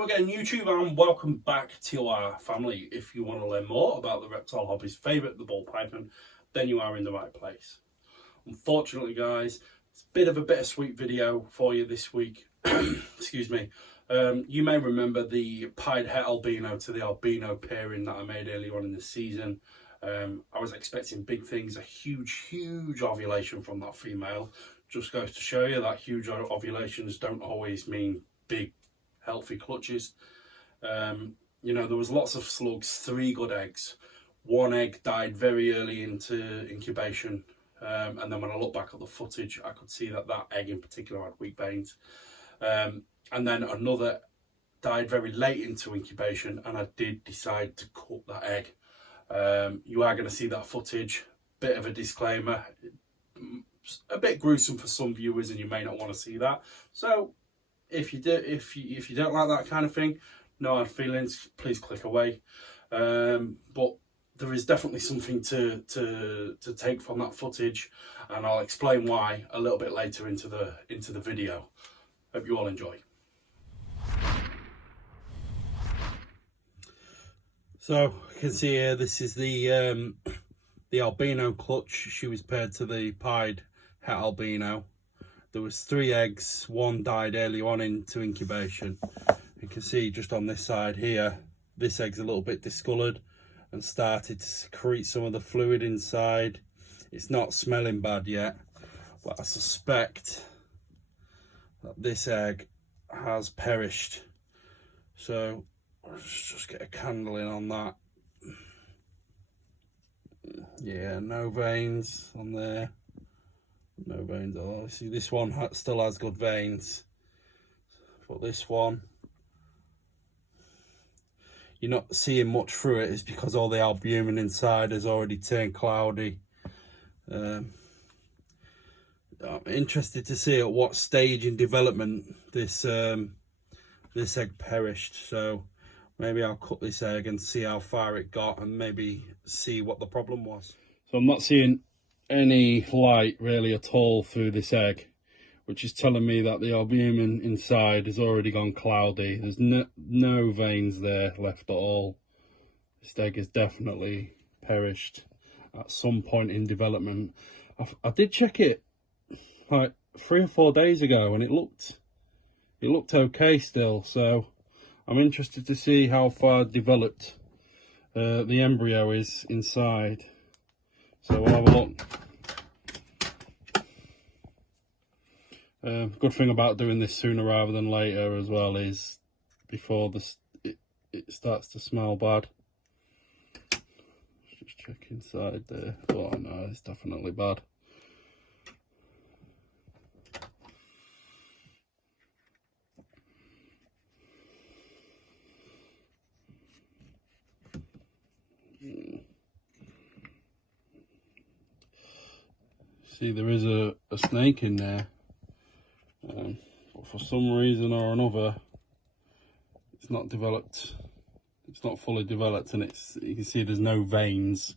Hello again YouTube, and welcome back to our family. If you want to learn more about the reptile hobby's favourite, the ball python, then you are in the right place. Unfortunately guys, it's a bit of a bittersweet video for you this week. Excuse me. You may remember the pied het albino to the albino pairing that I made earlier on in the season. I was expecting big things, a huge ovulation from that female. Just goes to show you that huge ovulations don't always mean big healthy clutches. You know, there was lots of slugs, 3 good eggs. 1 egg died very early into incubation, and then when I look back at the footage, I could see that that egg in particular had weak veins. And then another died very late into incubation, and I did decide to cut that egg. You are going to see that footage. Bit of a disclaimer, a bit gruesome for some viewers, and you may not want to see that. So if you don't like that kind of thing, no hard feelings, please click away. But there is definitely something to take from that footage, and I'll explain why a little bit later into the video. Hope you all enjoy. So you can see here, this is the albino clutch. She was paired to the pied het albino. There was 3 eggs, 1 died early on into incubation. You can see just on this side here, this egg's a little bit discoloured and started to secrete some of the fluid inside. It's not smelling bad yet, but I suspect that this egg has perished. So let's just get a candle in on that. Yeah, no veins on there. No veins. Oh, see, this one still has good veins, but this one, you're not seeing much through it, is because all the albumin inside has already turned cloudy. I'm interested to see at what stage in development this egg perished. So maybe I'll cut this egg and see how far it got, and maybe see what the problem was. So I'm not seeing any light really at all through this egg, which is telling me that the albumin inside has already gone cloudy. There's no veins there left at all. This egg has definitely perished at some point in development. I did check it like 3 or 4 days ago, and it looked okay still. So I'm interested to see how far developed the embryo is inside. So we'll have a look. Good thing about doing this sooner rather than later as well is before it starts to smell bad. Just check inside there. Oh no, it's definitely bad. See, there is a snake in there, but for some reason or another, it's not developed. It's not fully developed, and you can see there's no veins.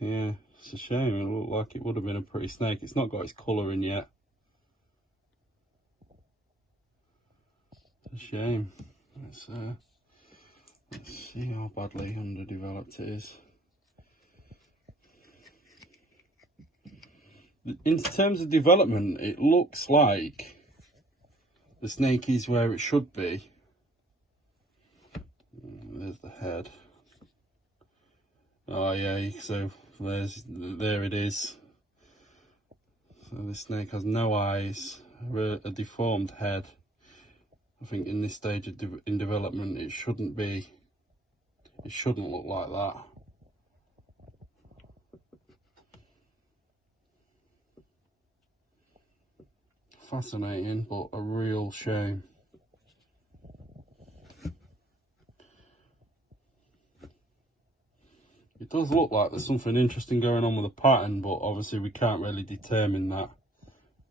Yeah, it's a shame. It looked like it would have been a pretty snake. It's not got its colouring yet. It's a shame. Let's see how badly underdeveloped it is. In terms of development, it looks like the snake is where it should be. There's the head. Oh yeah, so there it is. So the snake has no eyes, a deformed head. I think in this stage of in development, it shouldn't look like that. Fascinating, but a real shame. It does look like there's something interesting going on with the pattern, but obviously we can't really determine that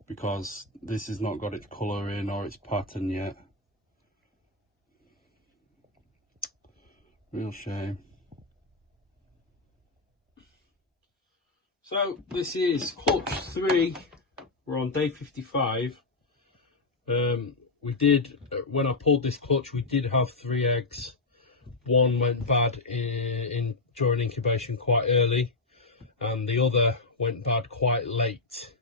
because this has not got its colour in or its pattern yet. Real shame. So this is clutch 3. We're on day 55. we did, when I pulled this clutch, we did have 3 eggs. One went bad during incubation quite early, and the other went bad quite late,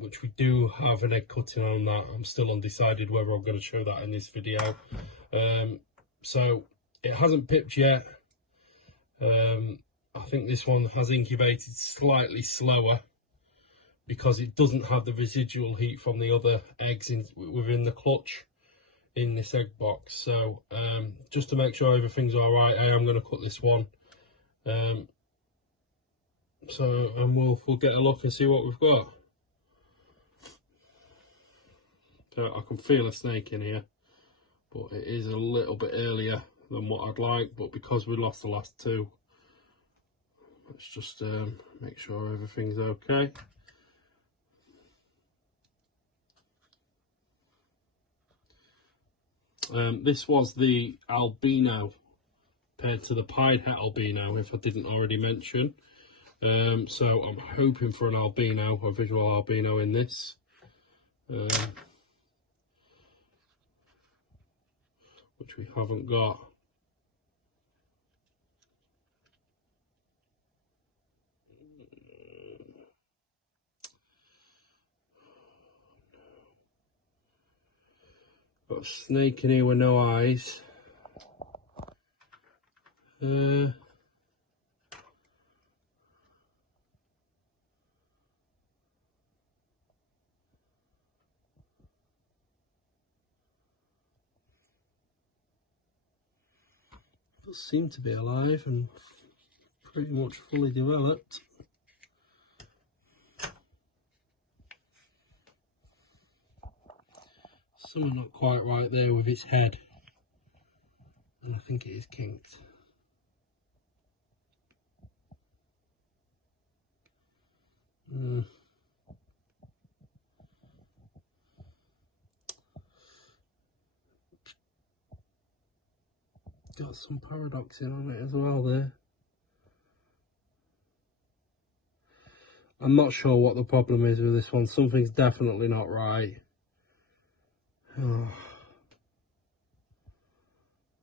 which we do have an egg cutting on that. I'm still undecided whether I'm going to show that in this video. So it hasn't pipped yet. I think this one has incubated slightly slower because it doesn't have the residual heat from the other eggs within the clutch in this egg box. So just to make sure everything's all right, I am going to cut this one. And we'll get a look and see what we've got. So I can feel a snake in here, but it is a little bit earlier than what I'd like. But because we lost the last 2, let's just make sure everything's okay. This was the albino paired to the pied het albino, if I didn't already mention. So I'm hoping for an albino, a visual albino in this. Which we haven't got. Got a snake in here with no eyes. Doesn't seem to be alive and pretty much fully developed. Something not quite right there with its head, and I think it is kinked. Got some paradoxing on it as well there. I'm not sure what the problem is with this one. Something's definitely not right. Oh.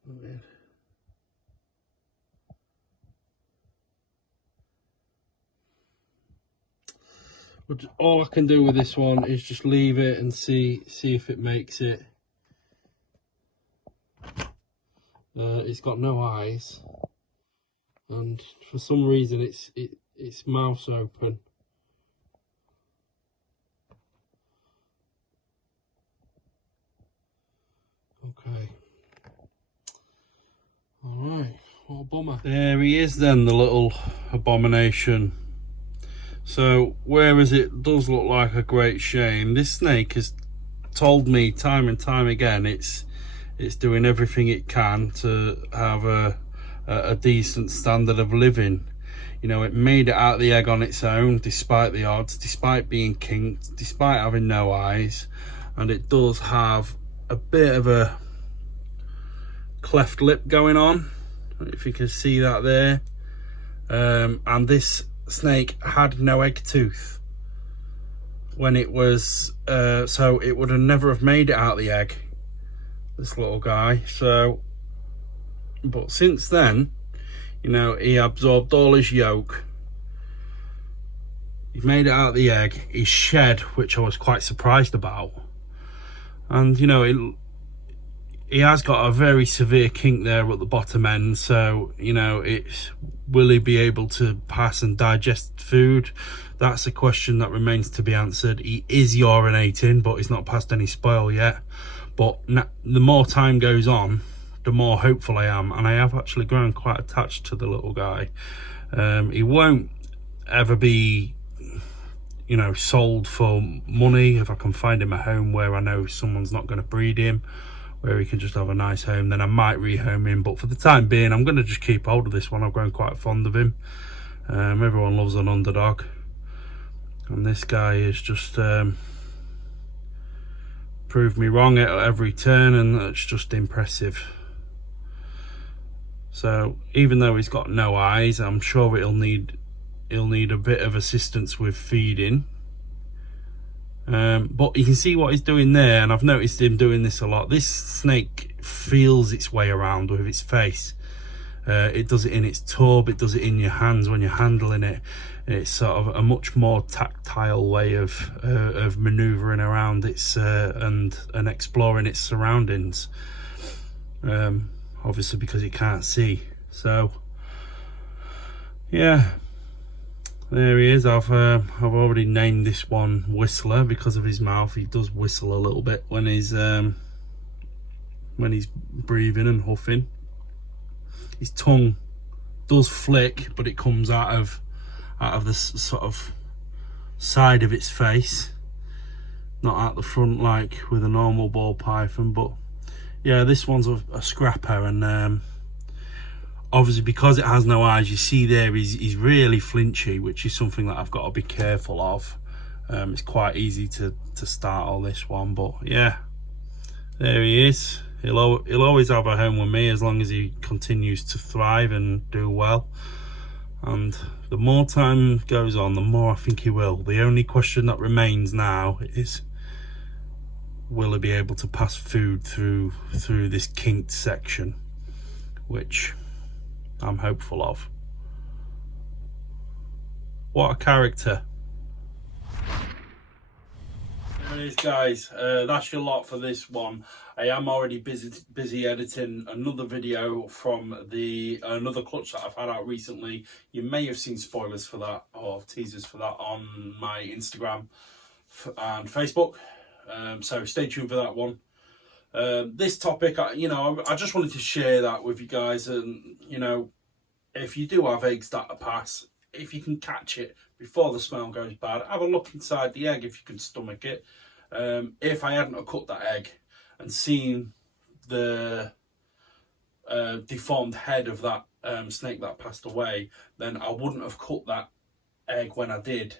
Man. But all I can do with this one is just leave it and see if it makes it. It's got no eyes, and for some reason its mouth's open. Okay. Alright, what a bummer. There he is then, the little abomination. So, whereas it does look like a great shame, this snake has told me time and time again it's doing everything it can to have a decent standard of living. You know, it made it out of the egg on its own, despite the odds, despite being kinked, despite having no eyes, and it does have a bit of a cleft lip going on, if you can see that there. And this snake had no egg tooth when it was, so it would have never have made it out of the egg, this little guy. So, but since then, you know, he absorbed all his yolk, he made it out of the egg, he shed, which I was quite surprised about. And you know, he has got a very severe kink there at the bottom end, so you know, will he be able to pass and digest food? That's a question that remains to be answered. He is urinating, but he's not passed any spoil yet. But the more time goes on, the more hopeful I am, and I have actually grown quite attached to the little guy. He won't ever be, you know, sold for money. If I can find him a home where I know someone's not going to breed him, where he can just have a nice home, then I might rehome him. But for the time being, I'm going to just keep hold of this one. I've grown quite fond of him. Everyone loves an underdog, and this guy is just proved me wrong at every turn, and it's just impressive. So even though he's got no eyes, I'm sure he'll need a bit of assistance with feeding. But you can see what he's doing there, and I've noticed him doing this a lot. This snake feels its way around with its face. It does it in its tub, it does it in your hands when you're handling it. It's sort of a much more tactile way of manoeuvring around its and exploring its surroundings. Obviously because it can't see. So yeah, there he is. I've already named this one Whistler because of his mouth. He does whistle a little bit when he's breathing and huffing. His tongue does flick, but it comes out of the sort of side of its face, not out the front like with a normal ball python. But yeah, this one's a scrapper, and obviously because it has no eyes, you see there he's really flinchy, which is something that I've got to be careful of. It's quite easy to start all this one, but yeah, there he is. He'll always have a home with me as long as he continues to thrive and do well. And the more time goes on, the more I think he will. The only question that remains now is, will he be able to pass food through this kinked section, which I'm hopeful of. What a character. There it is, guys. That's your lot for this one. I am already busy editing another video from another clutch that I've had out recently. You may have seen spoilers for that or teasers for that on my Instagram and Facebook. So stay tuned for that one. This topic, I just wanted to share that with you guys. And if you do have eggs that are pass, if you can catch it before the smell goes bad, have a look inside the egg if you can stomach it. If I hadn't cut that egg and seen the deformed head of that snake that passed away, then I wouldn't have cut that egg when I did,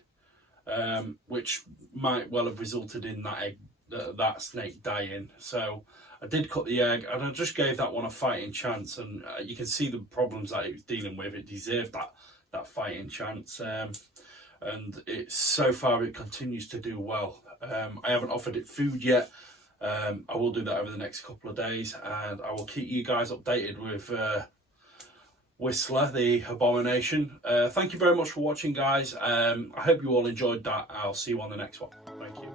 which might well have resulted in that egg, that snake dying. So I did cut the egg, and I just gave that one a fighting chance, and you can see the problems that it was dealing with. It deserved that fighting chance, and so far it continues to do well. I haven't offered it food yet. I will do that over the next couple of days, and I will keep you guys updated with Whistler, the abomination. Thank you very much for watching, guys. I hope you all enjoyed that. I'll see you on the next one. Thank you.